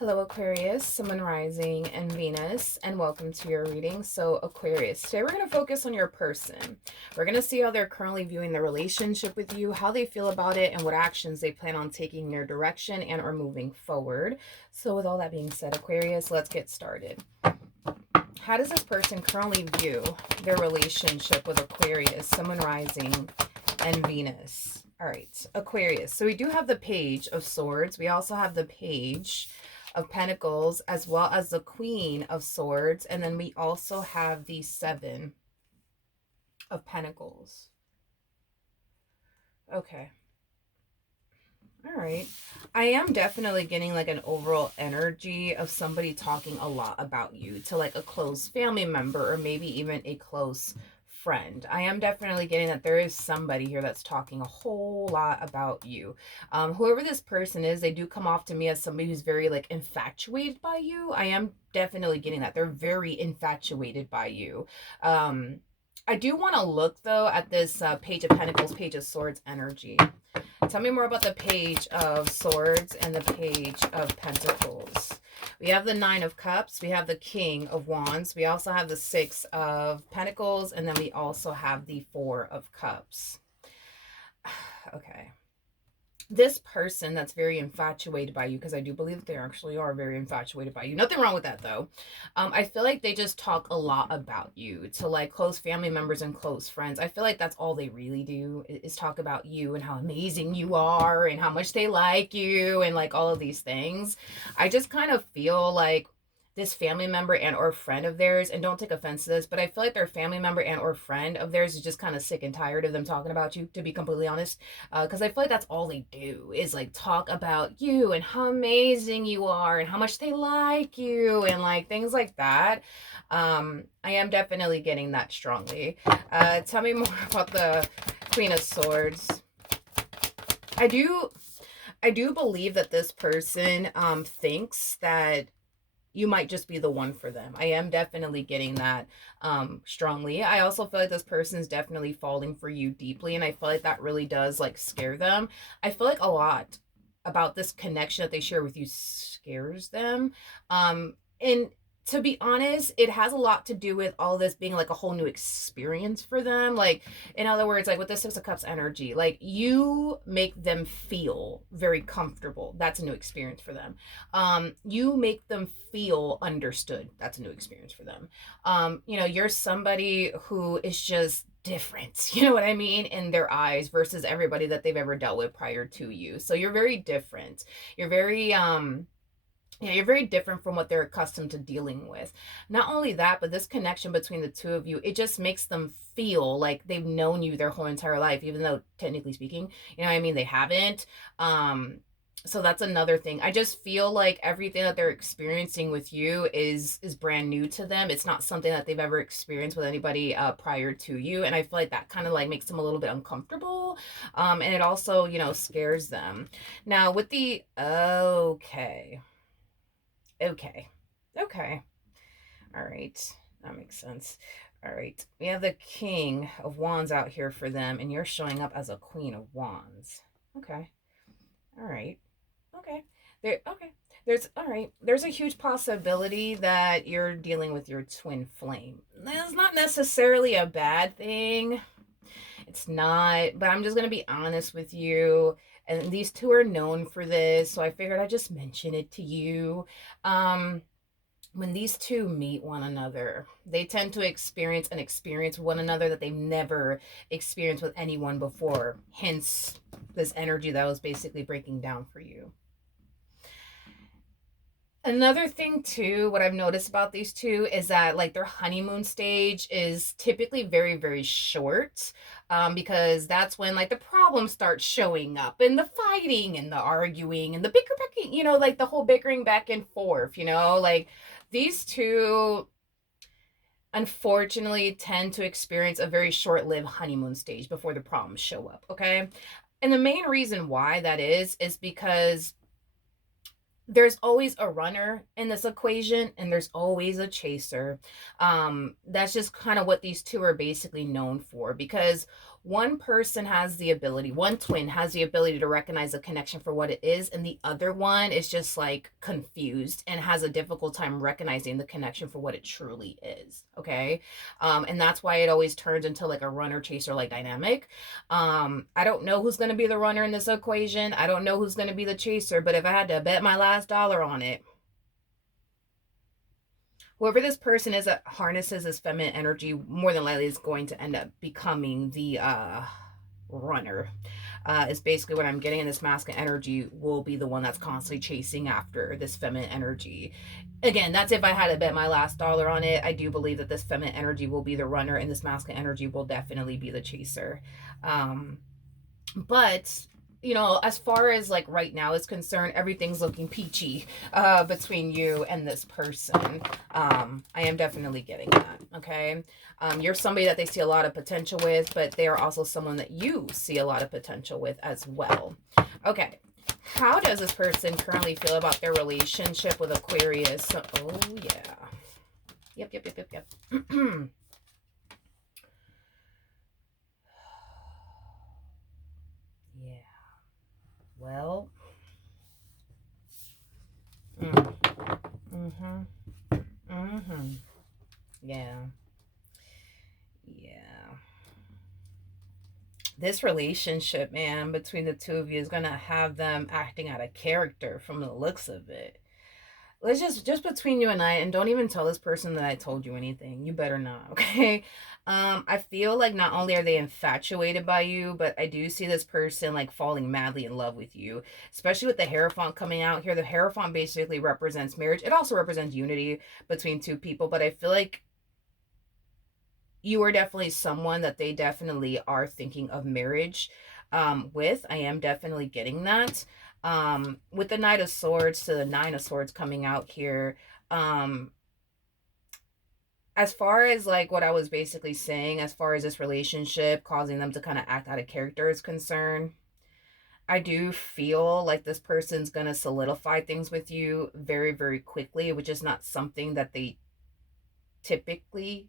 Hello, Aquarius, Sun, Rising, and Venus, and welcome to your reading. So, Aquarius, today we're going to focus on your person. We're going to see how they're currently viewing the relationship with you, how they feel about it, and what actions they plan on taking in your direction and or moving forward. So, with all that being said, Aquarius, let's get started. How does this person currently view their relationship with Aquarius, Sun, Rising, and Venus? All right, Aquarius. So we do have the Page of Swords. We also have the Page of Pentacles, as well as the Queen of Swords. And then we also have the Seven of Pentacles. Okay. All right. I am definitely getting like an overall energy of somebody talking a lot about you to like a close family member or maybe even a close friend. I am definitely getting that there is somebody here that's talking a whole lot about you. Whoever this person is, they do come off to me as somebody who's very like infatuated by you. I am definitely getting that. They're very infatuated by you. I do want to look though at this Page of Pentacles, Page of Swords energy. Tell me more about the Page of Swords and the Page of Pentacles. We have the Nine of Cups. We have the King of Wands. We also have the Six of Pentacles. And then we also have the Four of Cups. Okay. This person that's very infatuated by you, because I do believe that they actually are very infatuated by you. Nothing wrong with that, though. I feel like they just talk a lot about you to like close family members and close friends. I feel like that's all they really do is talk about you and how amazing you are and how much they like you and like all of these things. I just kind of feel like this family member and or friend of theirs, and don't take offense to this, but I feel like their family member and or friend of theirs is just kind of sick and tired of them talking about you, to be completely honest. Because I feel like that's all they do is like talk about you and how amazing you are and how much they like you and like things like that. I am definitely getting that strongly. Tell me more about the Queen of Swords. I do believe that this person thinks that you might just be the one for them. I am definitely getting that strongly. I also feel like this person is definitely falling for you deeply, and I feel like that really does like scare them. I feel like a lot about this connection that they share with you scares them. And to be honest, it has a lot to do with all this being like a whole new experience for them. Like, in other words, like with the Six of Cups energy, like you make them feel very comfortable. That's a new experience for them. You make them feel understood. That's a new experience for them. You're somebody who is just different, you know what I mean, in their eyes versus everybody that they've ever dealt with prior to you. So you're very different. You're very yeah, you're very different from what they're accustomed to dealing with. Not only that, but this connection between the two of you, it just makes them feel like they've known you their whole entire life, even though technically speaking, you know what I mean, they haven't. So that's another thing. I just feel like everything that they're experiencing with you is brand new to them. It's not something that they've ever experienced with anybody prior to you, and I feel like that kind of like makes them a little bit uncomfortable, and it also scares them. Now with the Okay. Okay. All right. That makes sense. All right. We have the King of Wands out here for them, and you're showing up as a Queen of Wands. Okay. All right. Okay. Okay. There's all right. There's a huge possibility that you're dealing with your twin flame. That's not necessarily a bad thing. It's not, but I'm just gonna be honest with you. And these two are known for this, so I figured I'd just mention it to you. Um, when these two meet one another, they tend to experience one another that they've never experienced with anyone before. Hence, this energy that was basically breaking down for you. Another thing too, what I've noticed about these two is that like their honeymoon stage is typically very, very short, because that's when like the problems start showing up and the fighting and the arguing and the bickering, like the whole bickering back and forth, like these two unfortunately tend to experience a very short-lived honeymoon stage before the problems show up, okay? And the main reason why that is because there's always a runner in this equation and there's always a chaser. That's just kind of what these two are basically known for, because one person has the ability, one twin has the ability to recognize a connection for what it is, and the other one is just like confused and has a difficult time recognizing the connection for what it truly is. Okay. And that's why it always turns into like a runner chaser like dynamic. I don't know who's going to be the runner in this equation. I don't know who's going to be the chaser, but if I had to bet my last dollar on it, whoever this person is that harnesses this feminine energy more than likely is going to end up becoming the runner, is basically what I'm getting. And this masculine energy will be the one that's constantly chasing after this feminine energy. Again, that's if I had to bet my last dollar on it. I do believe that this feminine energy will be the runner and this masculine energy will definitely be the chaser. But you know, as far as like right now is concerned, everything's looking peachy between you and this person. I am definitely getting that. Okay. You're somebody that they see a lot of potential with, but they are also someone that you see a lot of potential with as well. Okay. How does this person currently feel about their relationship with Aquarius? Oh yeah. Yep. Yeah. Well. Mm-hmm. Mm-hmm. Yeah. Yeah. This relationship, man, between the two of you is gonna have them acting out of character from the looks of it. Let's just between you and I, and don't even tell this person that I told you anything. You better not, okay? I feel like not only are they infatuated by you, but I do see this person like falling madly in love with you, especially with the Hierophant coming out here. The Hierophant basically represents marriage. It also represents unity between two people, but I feel like you are definitely someone that they definitely are thinking of marriage with. I am definitely getting that. With the Knight of Swords to the Nine of Swords coming out here, um, as far as like what I was basically saying, as far as this relationship causing them to kind of act out of character is concerned, I do feel like this person's gonna solidify things with you very, very quickly, which is not something that they typically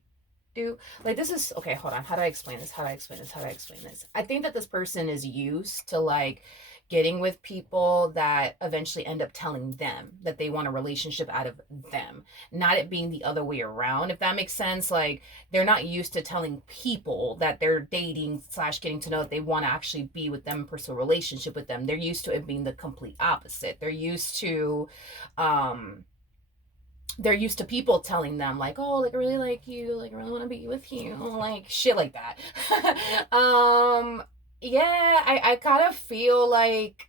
do. Like this is okay, hold on. How do I explain this? I think that this person is used to like getting with people that eventually end up telling them that they want a relationship out of them, not it being the other way around, if that makes sense. Like they're not used to telling people that they're dating slash getting to know that they want to actually be with them and pursue a relationship with them. They're used to it being the complete opposite. Um they're used to people telling them like, oh, like I really like you, like I really want to be with you, like shit like that. Yeah, I kind of feel like,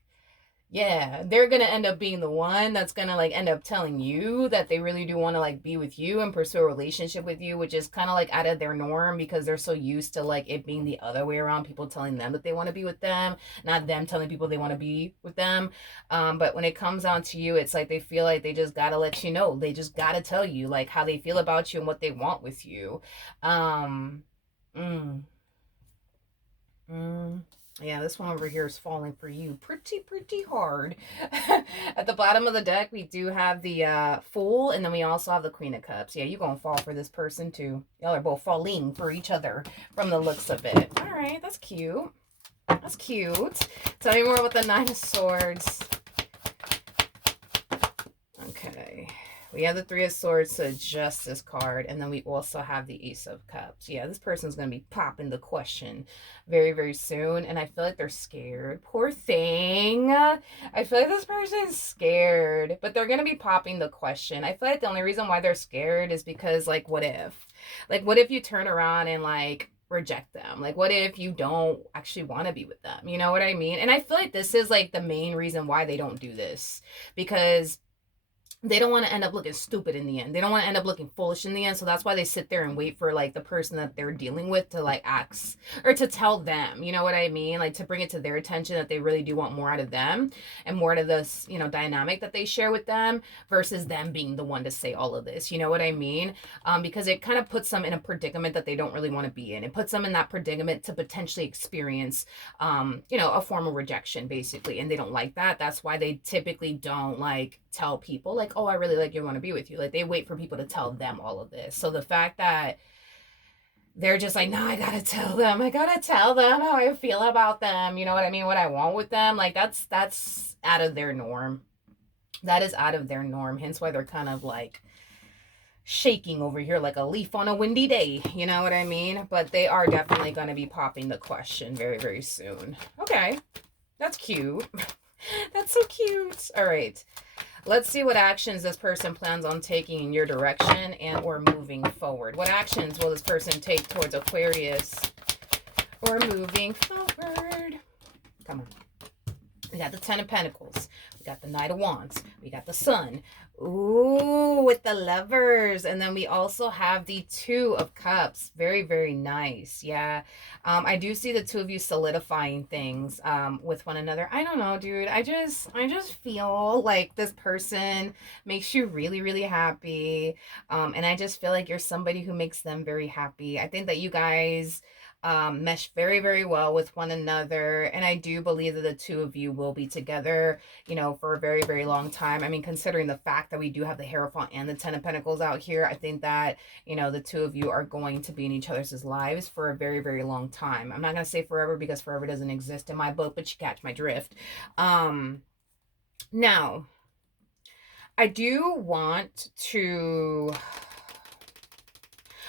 yeah, they're gonna end up being the one that's gonna like end up telling you that they really do want to like be with you and pursue a relationship with you, which is kind of like out of their norm because they're so used to like it being the other way around, people telling them that they want to be with them, not them telling people they want to be with them. But when it comes down to you, it's like they feel like they just gotta let you know, they just gotta tell you like how they feel about you and what they want with you. um mm, mm. Yeah, this one over here is falling for you pretty hard. At the bottom of the deck, we do have the Fool, and then we also have the Queen of Cups. Yeah, you're going to fall for this person, too. Y'all are both falling for each other from the looks of it. All right, that's cute. That's cute. Tell me more about the Nine of Swords. Okay. We have the Three of Swords, so Justice card, and then we also have the Ace of Cups. Yeah, this person's going to be popping the question very, very soon, and I feel like they're scared. Poor thing. I feel like this person's scared, but they're going to be popping the question. I feel like the only reason why they're scared is because, like, what if? Like, what if you turn around and, like, reject them? Like, what if you don't actually want to be with them? You know what I mean? And I feel like this is, like, the main reason why they don't do this, because they don't want to end up looking stupid in the end. They don't want to end up looking foolish in the end. So that's why they sit there and wait for like the person that they're dealing with to like ask or to tell them, you know what I mean? Like to bring it to their attention that they really do want more out of them and more out of this, you know, dynamic that they share with them versus them being the one to say all of this. You know what I mean? Because it kind of puts them in a predicament that they don't really want to be in. It puts them in that predicament to potentially experience, you know, a form of rejection basically. And they don't like that. That's why they typically don't like tell people like, oh, I really like you, want to be with you. Like they wait for people to tell them all of this. So the fact that they're just like, no, I gotta tell them. I gotta tell them how I feel about them. You know what I mean? What I want with them. Like that's out of their norm. That is out of their norm. Hence why they're kind of like shaking over here like a leaf on a windy day. You know what I mean? But they are definitely going to be popping the question very, very soon. Okay. That's cute. That's so cute. All right. Let's see what actions this person plans on taking in your direction and or moving forward. What actions will this person take towards Aquarius or moving forward? Come on. We got the Ten of Pentacles. We got the Knight of Wands. We got the Sun. Ooh, with the Lovers. And then we also have the Two of Cups. Very, very nice. Yeah. I do see the two of you solidifying things with one another. I don't know, dude. I just feel like this person makes you really, really happy. And I just feel like you're somebody who makes them very happy. I think that you guys mesh very, very well with one another. And I do believe that the two of you will be together, you know, for a very, very long time. I mean, considering the fact that we do have the Hierophant and the Ten of Pentacles out here, I think that, you know, the two of you are going to be in each other's lives for a very, very long time. I'm not going to say forever because forever doesn't exist in my book, but you catch my drift. Now, I do want to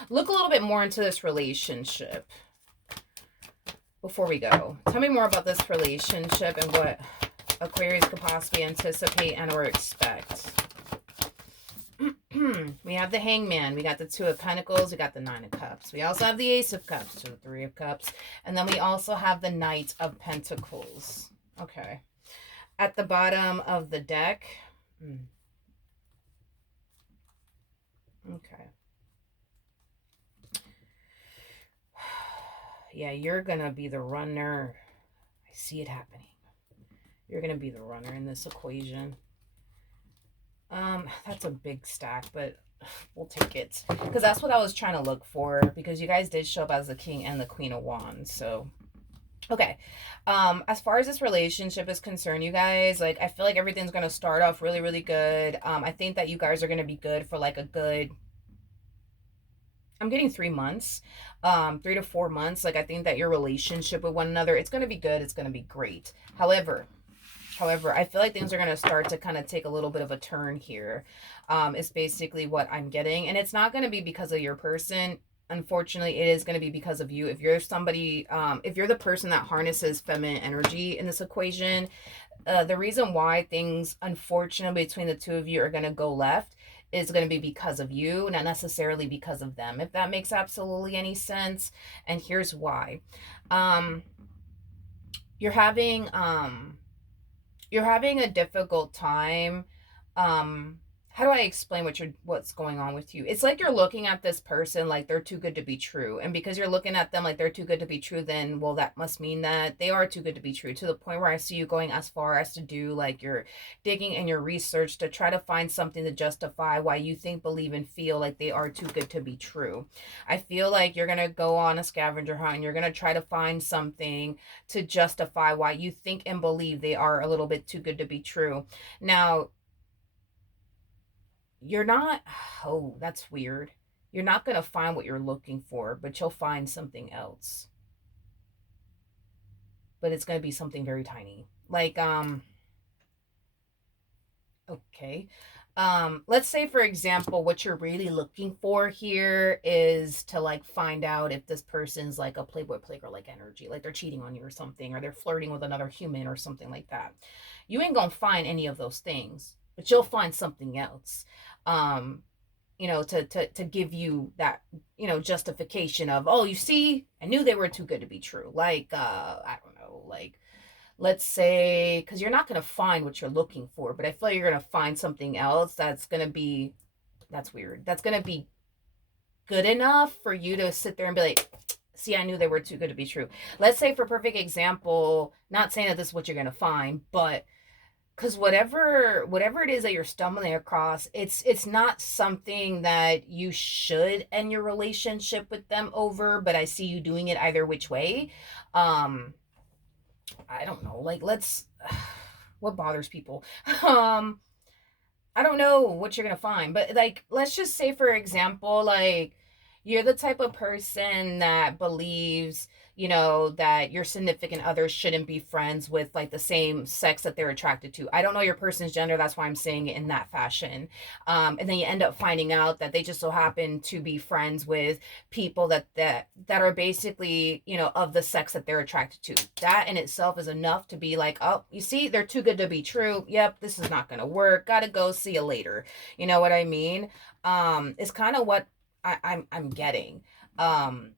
look a little bit more into this relationship before we go. Tell me more about this relationship and what Aquarius could possibly anticipate and or expect. We have the Hangman. We got the Two of Pentacles. We got the Nine of Cups. We also have the Ace of Cups, the Three of Cups. And then we also have the Knight of Pentacles. Okay. At the bottom of the deck. Okay. Yeah, you're going to be the runner. I see it happening. You're going to be the runner in this equation. That's a big stack, but we'll take it. Because that's what I was trying to look for. Because you guys did show up as the King and the Queen of Wands. So, okay. As far as this relationship is concerned, you guys, like, I feel like everything's going to start off really, really good. I think that you guys are going to be good for like a good... I'm getting 3 months, 3 to 4 months. Like, I think that your relationship with one another, it's going to be good. It's going to be great. However, I feel like things are going to start to kind of take a little bit of a turn here. It's basically what I'm getting. And it's not going to be because of your person. Unfortunately, it is going to be because of you. If you're somebody, if you're the person that harnesses feminine energy in this equation, the reason why things, unfortunately, between the two of you are going to go left is going to be because of you, not necessarily because of them, if that makes absolutely any sense. And here's why. You're having a difficult time. How do I explain what's going on with you? It's like you're looking at this person like they're too good to be true. And because you're looking at them like they're too good to be true, then, well, that must mean that they are too good to be true, to the point where I see you going as far as to do like your digging and your research to try to find something to justify why you think, believe, and feel like they are too good to be true. I feel like you're going to go on a scavenger hunt and you're going to try to find something to justify why you think and believe they are a little bit too good to be true. Now, you're not, oh, that's weird. You're not going to find what you're looking for, but you'll find something else. But it's going to be something very tiny. Like, okay. Let's say, for example, what you're really looking for here is to like find out if this person's like a playboy playgirl like energy, like they're cheating on you or something, or they're flirting with another human or something like that. You ain't gonna find any of those things, but you'll find something else. You know, to give you that, you know, justification of, oh, you see, I knew they were too good to be true. Like, I don't know, like, let's say, because you're not going to find what you're looking for, but I feel like you're going to find something else that's going to be, that's weird. That's going to be good enough for you to sit there and be like, see, I knew they were too good to be true. Let's say, for perfect example, not saying that this is what you're going to find, but because whatever it is that you're stumbling across, it's not something that you should end your relationship with them over, but I see you doing it either which way. I don't know, like, let's what bothers people. I don't know what you're gonna find, but like, let's just say, for example, like, You're the type of person that believes, that your significant other shouldn't be friends with like the same sex that they're attracted to. I don't know your person's gender, that's why I'm saying it in that fashion. And then you end up finding out that they just so happen to be friends with people that are basically, of the sex that they're attracted to. That in itself is enough to be like, oh, you see, they're too good to be true. Yep, this is not gonna work. Gotta go. See you later. You know what I mean? It's kind of what I'm getting. Um,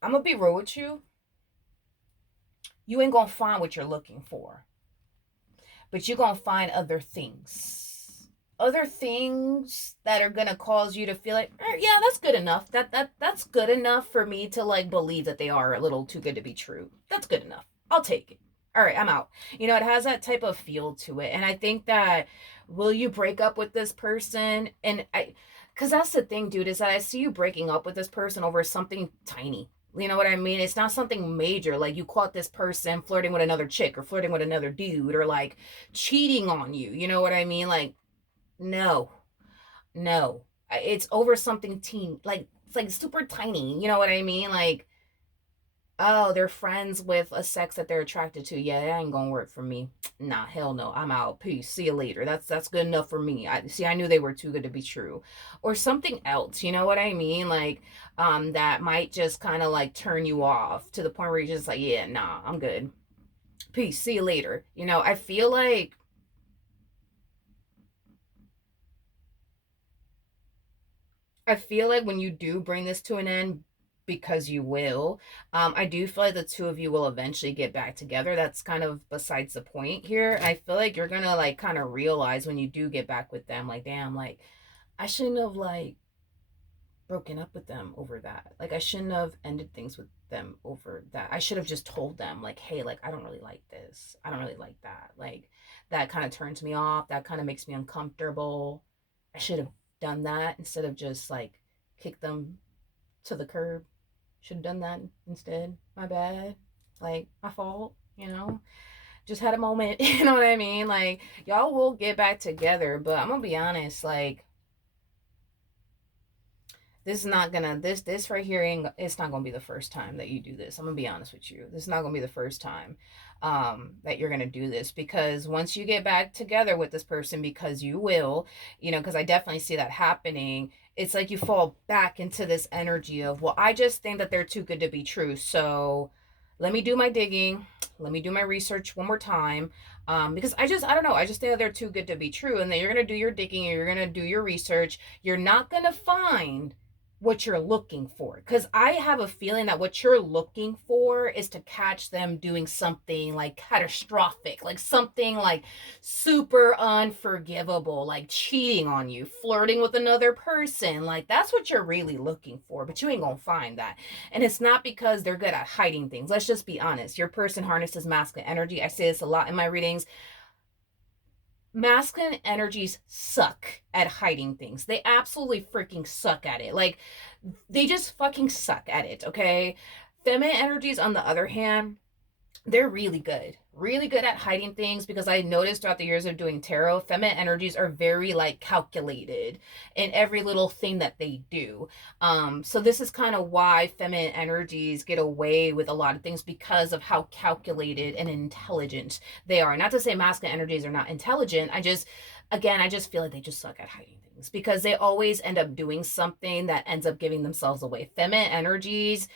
I'm gonna be real with you. You ain't gonna find what you're looking for, but you're gonna find other things. Other things that are gonna cause you to feel like, yeah, that's good enough. That's good enough for me to like believe that they are a little too good to be true. That's good enough. I'll take it. All right, I'm out. It has that type of feel to it, and I think that will you break up with this person? And because that's the thing, dude, is that I see you breaking up with this person over something tiny. You know what I mean? It's not something major. Like you caught this person flirting with another chick or flirting with another dude or like cheating on you. You know what I mean? Like, no, no. It's over something teen, like it's like super tiny. You know what I mean? Like, oh, they're friends with a sex that they're attracted to. Yeah, that ain't gonna work for me. Nah, hell no. I'm out. Peace. See you later. That's good enough for me. I knew they were too good to be true. Or something else, you know what I mean? Like, that might just kind of like turn you off to the point where you're just like, yeah, nah, I'm good. Peace. See you later. I feel like when you do bring this to an end, because you will, I do feel like the two of you will eventually get back together. That's kind of besides the point here. I feel like you're gonna like kind of realize when you do get back with them, like, damn, like I shouldn't have like broken up with them over that. Like I shouldn't have ended things with them over that. I should have just told them like, hey, like I don't really like this. I don't really like that. Like that kind of turns me off. That kind of makes me uncomfortable. I should have done that instead of just like kick them to the curb. Should have done that instead. My bad. Like my fault. Just had a moment. You know what I mean? Like y'all will get back together, but I'm gonna be honest, like this is not gonna this right here ain't it's not gonna be the first time that you do this. I'm gonna be honest with you. This is not gonna be the first time that you're gonna do this, because once you get back together with this person, because you will, because I definitely see that happening, it's like you fall back into this energy of, well, I just think that they're too good to be true. So let me do my digging, let me do my research one more time. Because I don't know, I just think that they're too good to be true. And then you're gonna do your digging and you're gonna do your research. You're not gonna find what you're looking for, because I have a feeling that what you're looking for is to catch them doing something like catastrophic, like something like super unforgivable, like cheating on you, flirting with another person. Like that's what you're really looking for, but you ain't gonna find that. And it's not because they're good at hiding things. Let's just be honest. Your person harnesses masculine energy. I say this a lot in my readings. Masculine energies suck at hiding things. They absolutely freaking suck at it. Like, they just fucking suck at it, okay? Feminine energies, on the other hand, they're really good at hiding things, because I noticed throughout the years of doing tarot, feminine energies are very like calculated in every little thing that they do. So this is kind of why feminine energies get away with a lot of things, because of how calculated and intelligent they are. Not to say masculine energies are not intelligent. I just feel like they just suck at hiding things, because they always end up doing something that ends up giving themselves away. Feminine energies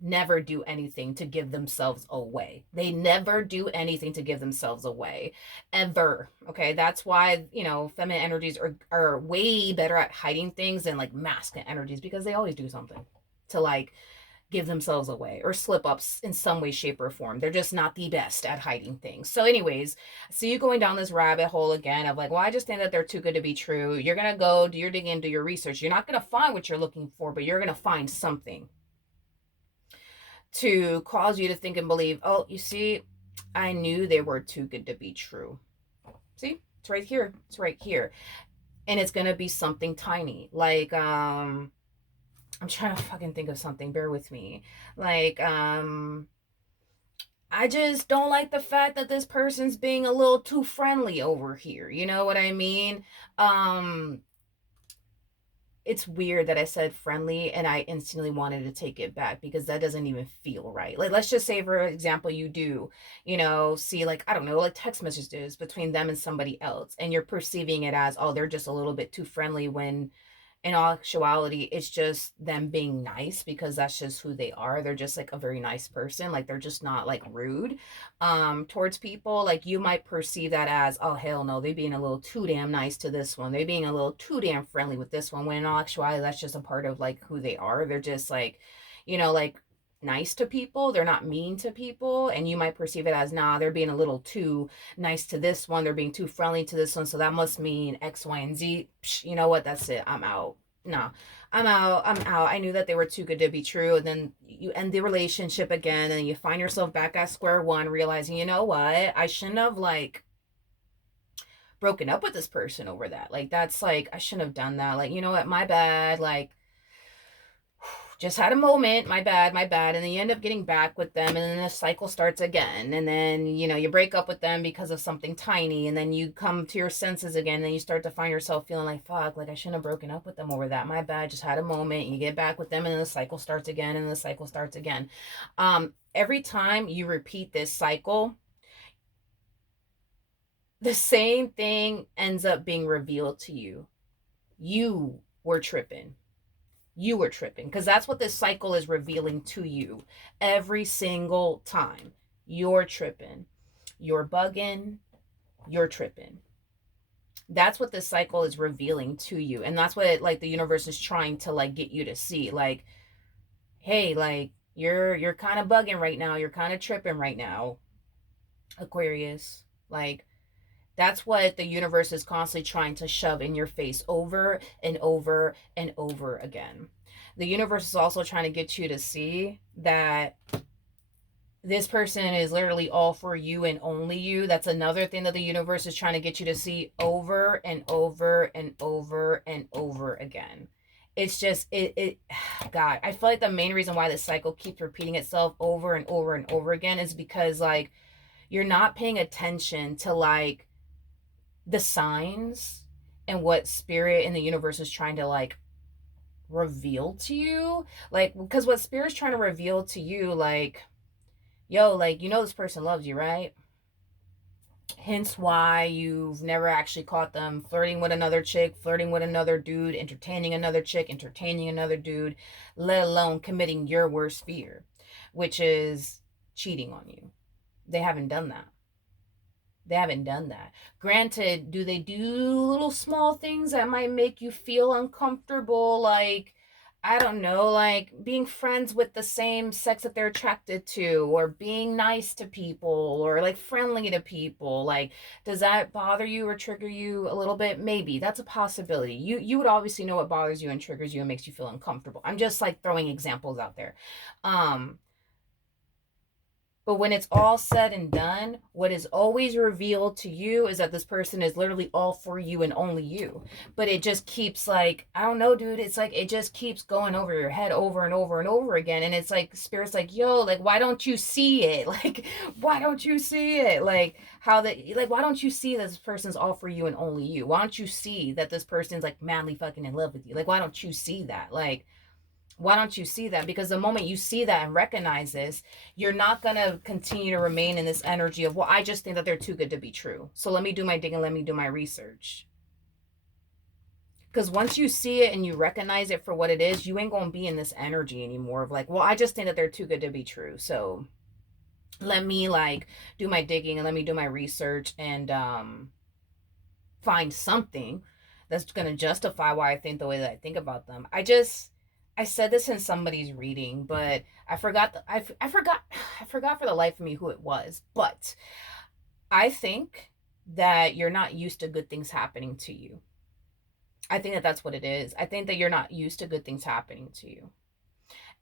never do anything to give themselves away. They never do anything to give themselves away, ever. Okay, that's why feminine energies are way better at hiding things than like masculine energies, because they always do something to like give themselves away or slip ups in some way, shape, or form. They're just not the best at hiding things. So, anyways, see you going down this rabbit hole again of like, well, I just think that they're too good to be true. You're gonna go do your digging, do your research. You're not gonna find what you're looking for, but you're gonna find something to cause you to think and believe, oh, you see, I knew they were too good to be true. See, it's right here. It's right here. And it's gonna be something tiny. Like, I'm trying to fucking think of something. Bear with me. Like, I just don't like the fact that this person's being a little too friendly over here. You know what I mean? Um, it's weird that I said friendly and I instantly wanted to take it back because that doesn't even feel right. Like, let's just say, for example, you do, see, like, I don't know, like text messages between them and somebody else, and you're perceiving it as, oh, they're just a little bit too friendly, when in all actuality, it's just them being nice because that's just who they are. They're just like a very nice person. Like, they're just not like rude towards people. Like, you might perceive that as, oh hell no, they being a little too damn nice to this one. They being a little too damn friendly with this one. When in all actuality, that's just a part of like who they are. They're just like, like nice to people. They're not mean to people. And you might perceive it as, nah, they're being a little too nice to this one. They're being too friendly to this one. So that must mean X, Y, and Z. Psh, you know what? That's it. I'm out. No, I'm out. I'm out. I knew that they were too good to be true. And then you end the relationship again, and you find yourself back at square one, realizing, you know what? I shouldn't have like broken up with this person over that. Like, that's like, I shouldn't have done that. Like, you know what? My bad. Like, just had a moment, my bad, my bad. And then you end up getting back with them, and then the cycle starts again. And then, you break up with them because of something tiny, and then you come to your senses again, and then you start to find yourself feeling like, fuck, like I shouldn't have broken up with them over that. My bad, just had a moment. You get back with them, and then the cycle starts again, and the cycle starts again. Every time you repeat this cycle, the same thing ends up being revealed to you. You were tripping. You were tripping, because that's what this cycle is revealing to you every single time. You're tripping. You're bugging. You're tripping. That's what this cycle is revealing to you. And that's what like the universe is trying to like get you to see. Like, hey, like you're kind of bugging right now. You're kind of tripping right now, Aquarius. Like, that's what the universe is constantly trying to shove in your face over and over and over again. The universe is also trying to get you to see that this person is literally all for you and only you. That's another thing that the universe is trying to get you to see over and over and over and over again. It's just God, I feel like the main reason why this cycle keeps repeating itself over and over and over again is because like you're not paying attention to like the signs and what spirit in the universe is trying to like reveal to you. Like, because what spirit's trying to reveal to you, like, yo, like, this person loves you, right? Hence why you've never actually caught them flirting with another chick, flirting with another dude, entertaining another chick, entertaining another dude, let alone committing your worst fear, which is cheating on you. They haven't done that. They haven't done that. Granted, do they do little small things that might make you feel uncomfortable? Like, I don't know, like being friends with the same sex that they're attracted to, or being nice to people, or like friendly to people. Like, does that bother you or trigger you a little bit? Maybe. That's a possibility. You would obviously know what bothers you and triggers you and makes you feel uncomfortable. I'm just like throwing examples out there. But when it's all said and done, what is always revealed to you is that this person is literally all for you and only you. But it just keeps like, I don't know, dude. It's like, it just keeps going over your head over and over and over again. And it's like, spirit's like, yo, like, why don't you see it? Like, why don't you see it? Like, why don't you see that this person's all for you and only you? Why don't you see that this person's like madly fucking in love with you? Like, why don't you see that? Like, why don't you see that? Because the moment you see that and recognize this, you're not going to continue to remain in this energy of, well, I just think that they're too good to be true. So let me do my digging, let me do my research. Because once you see it and you recognize it for what it is, you ain't going to be in this energy anymore of like, well, I just think that they're too good to be true. So let me like do my digging and let me do my research and find something that's going to justify why I think the way that I think about them. I said this in somebody's reading, but I forgot I forgot for the life of me who it was. But I think that you're not used to good things happening to you. I think that that's what it is. I think that you're not used to good things happening to you.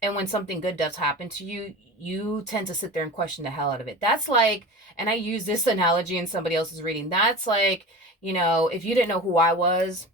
And when something good does happen to you, you tend to sit there and question the hell out of it. That's like, and I use this analogy in somebody else's reading. That's like, if you didn't know who I was,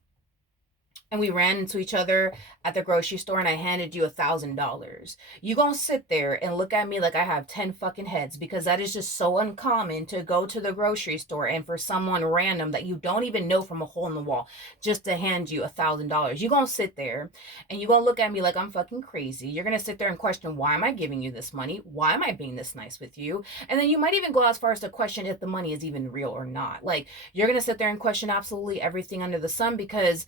and we ran into each other at the grocery store and I handed you $1,000. You gonna sit there and look at me like I have 10 fucking heads, because that is just so uncommon to go to the grocery store and for someone random that you don't even know from a hole in the wall just to hand you $1,000. You gonna sit there and you gonna look at me like I'm fucking crazy. You're gonna sit there and question, why am I giving you this money? Why am I being this nice with you? And then you might even go as far as to question if the money is even real or not. Like, you're gonna sit there and question absolutely everything under the sun, because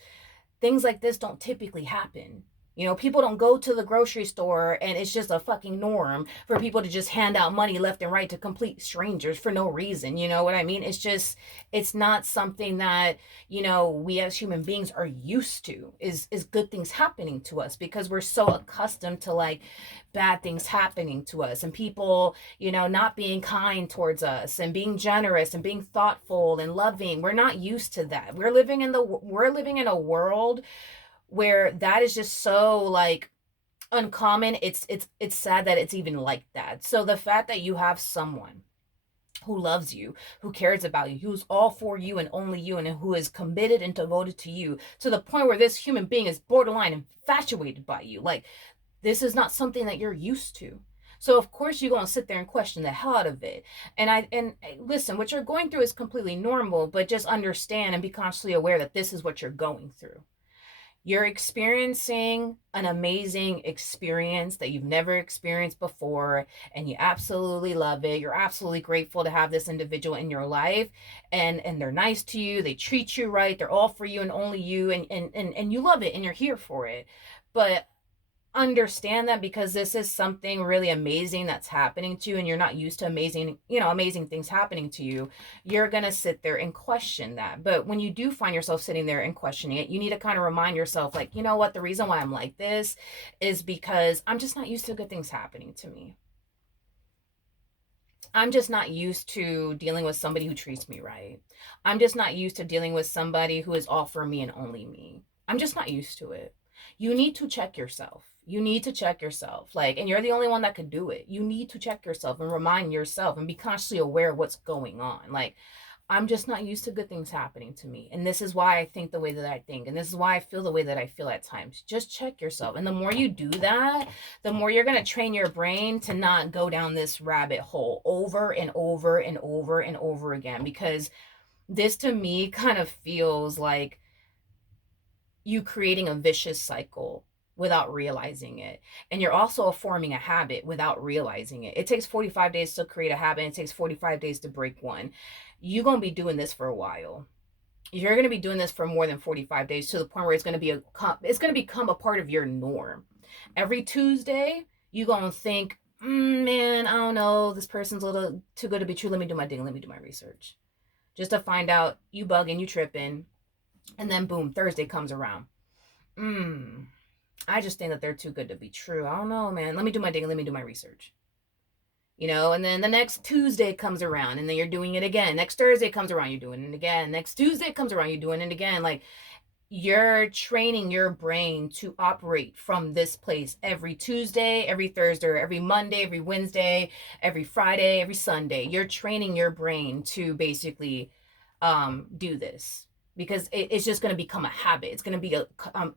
things like this don't typically happen. You know, people don't go to the grocery store and it's just a fucking norm for people to just hand out money left and right to complete strangers for no reason. You know what I mean? It's just, it's not something that, you know, we as human beings are used to, is good things happening to us, because we're so accustomed to like bad things happening to us and people, you know, not being kind towards us and being generous and being thoughtful and loving. We're not used to that. We're living in a world where that is just so like uncommon. It's sad that it's even like that. So the fact that you have someone who loves you, who cares about you, who's all for you and only you, and who is committed and devoted to you to the point where this human being is borderline infatuated by you, like, this is not something that you're used to. So of course you're gonna sit there and question the hell out of it. And listen, what you're going through is completely normal, but just understand and be consciously aware that this is what you're going through. You're experiencing an amazing experience that you've never experienced before, and you absolutely love it. You're absolutely grateful to have this individual in your life, and they're nice to you, they treat you right, they're all for you and only you, and you love it and you're here for it. But understand that because this is something really amazing that's happening to you, and you're not used to amazing things happening to you, you're going to sit there and question that. But when you do find yourself sitting there and questioning it, you need to kind of remind yourself, like, you know what, the reason why I'm like this is because I'm just not used to good things happening to me. I'm just not used to dealing with somebody who treats me right. I'm just not used to dealing with somebody who is all for me and only me. I'm just not used to it. You need to check yourself. You need to check yourself. Like, and you're the only one that could do it. You need to check yourself and remind yourself and be consciously aware of what's going on. Like, I'm just not used to good things happening to me. And this is why I think the way that I think. And this is why I feel the way that I feel at times. Just check yourself. And the more you do that, the more you're going to train your brain to not go down this rabbit hole over and over and over and over again. Because this to me kind of feels like you creating a vicious cycle without realizing it. And you're also forming a habit without realizing it. It takes 45 days to create a habit, and it takes 45 days to break one. You're going to be doing this for a while. You're going to be doing this for more than 45 days, to the point where it's going to become a part of your norm. Every Tuesday, you're going to think, man, I don't know, this person's a little too good to be true. Let me do my thing. Let me do my research. Just to find out you bugging, you tripping. And then boom, Thursday comes around. I just think that they're too good to be true. I don't know, man. Let me do my thing. Let me do my research. You know, and then the next Tuesday comes around and then you're doing it again. Next Thursday comes around, you're doing it again. Next Tuesday comes around, you're doing it again. Like, you're training your brain to operate from this place every Tuesday, every Thursday, every Monday, every Wednesday, every Friday, every Sunday. You're training your brain to basically do this, because it's just going to become a habit. It's going to be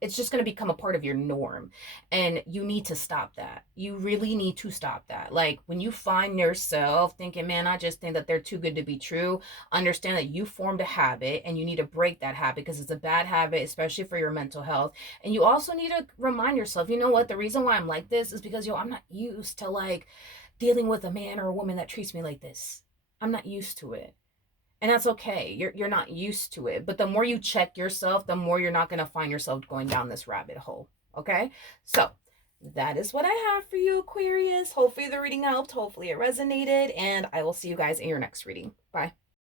it's just going to become a part of your norm, and you need to stop that. You really need to stop that. Like, when you find yourself thinking, man, I just think that they're too good to be true, understand that you formed a habit and you need to break that habit, because it's a bad habit, especially for your mental health. And you also need to remind yourself, you know what, the reason why I'm like this is because, I'm not used to like dealing with a man or a woman that treats me like this. I'm not used to it. And that's okay. You're not used to it. But the more you check yourself, the more you're not going to find yourself going down this rabbit hole. Okay? So that is what I have for you, Aquarius. Hopefully the reading helped. Hopefully it resonated. And I will see you guys in your next reading. Bye.